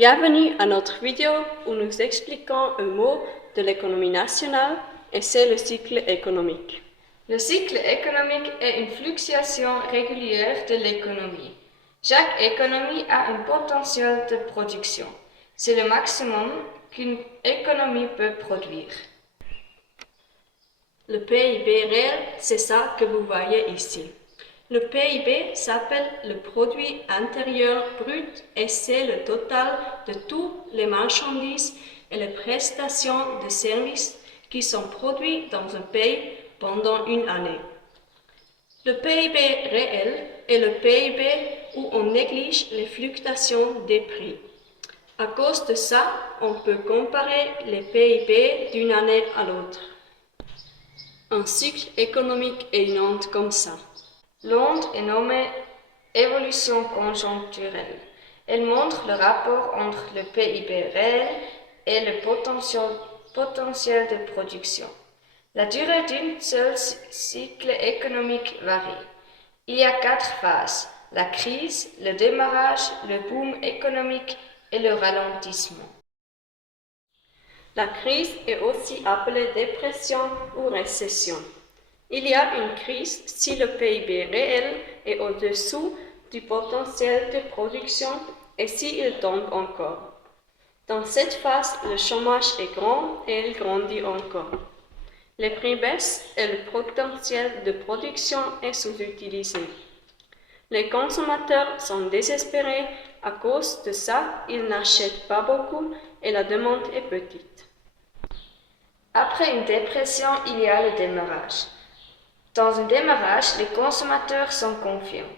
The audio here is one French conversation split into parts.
Bienvenue à notre vidéo où nous expliquons un mot de l'économie nationale et c'est le cycle économique. Le cycle économique est une fluctuation régulière de l'économie. Chaque économie a un potentiel de production. C'est le maximum qu'une économie peut produire. Le PIB réel, c'est ça que vous voyez ici. Le PIB s'appelle le produit intérieur brut et c'est le total de toutes les marchandises et les prestations de services qui sont produits dans un pays pendant une année. Le PIB réel est le PIB où on néglige les fluctuations des prix. À cause de ça, on peut comparer les PIB d'une année à l'autre. Un cycle économique est une onde comme ça. L'onde est nommée évolution conjoncturelle. Elle montre le rapport entre le PIB réel et le potentiel de production. La durée d'un seul cycle économique varie. Il y a 4 phases: la crise, le démarrage, le boom économique et le ralentissement. La crise est aussi appelée dépression ou récession. Il y a une crise si le PIB réel est au-dessous du potentiel de production et s'il tombe encore. Dans cette phase, le chômage est grand et il grandit encore. Les prix baissent et le potentiel de production est sous-utilisé. Les consommateurs sont désespérés à cause de ça, ils n'achètent pas beaucoup et la demande est petite. Après une dépression, il y a le démarrage. Dans un démarrage, les consommateurs sont confiants.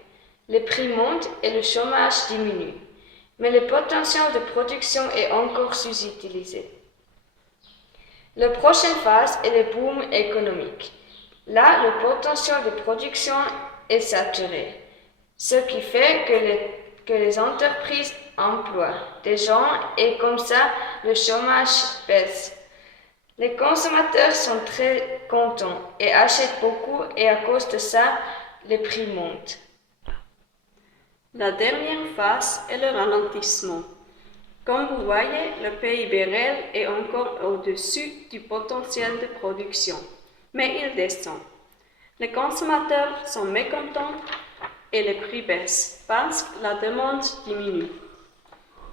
Les prix montent et le chômage diminue. Mais le potentiel de production est encore sous-utilisé. La prochaine phase est le boom économique. Là, le potentiel de production est saturé, ce qui fait que les entreprises emploient des gens et comme ça, le chômage baisse. Les consommateurs sont très contents et achètent beaucoup et à cause de ça, les prix montent. La dernière phase est le ralentissement. Comme vous voyez, le PIB réel est encore au-dessus du potentiel de production, mais il descend. Les consommateurs sont mécontents et les prix baissent parce que la demande diminue.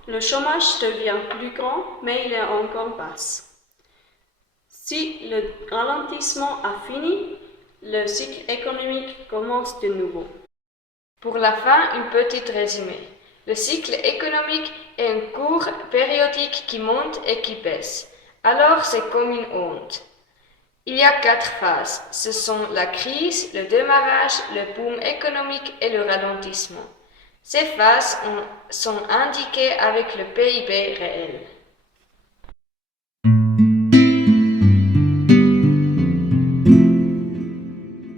Le chômage devient plus grand, mais il est encore bas. Si le ralentissement a fini, le cycle économique commence de nouveau. Pour la fin, un petit résumé. Le cycle économique est un cours périodique qui monte et qui baisse. Alors c'est comme une onde. Il y a 4 phases. Ce sont la crise, le démarrage, le boom économique et le ralentissement. Ces phases sont indiquées avec le PIB réel.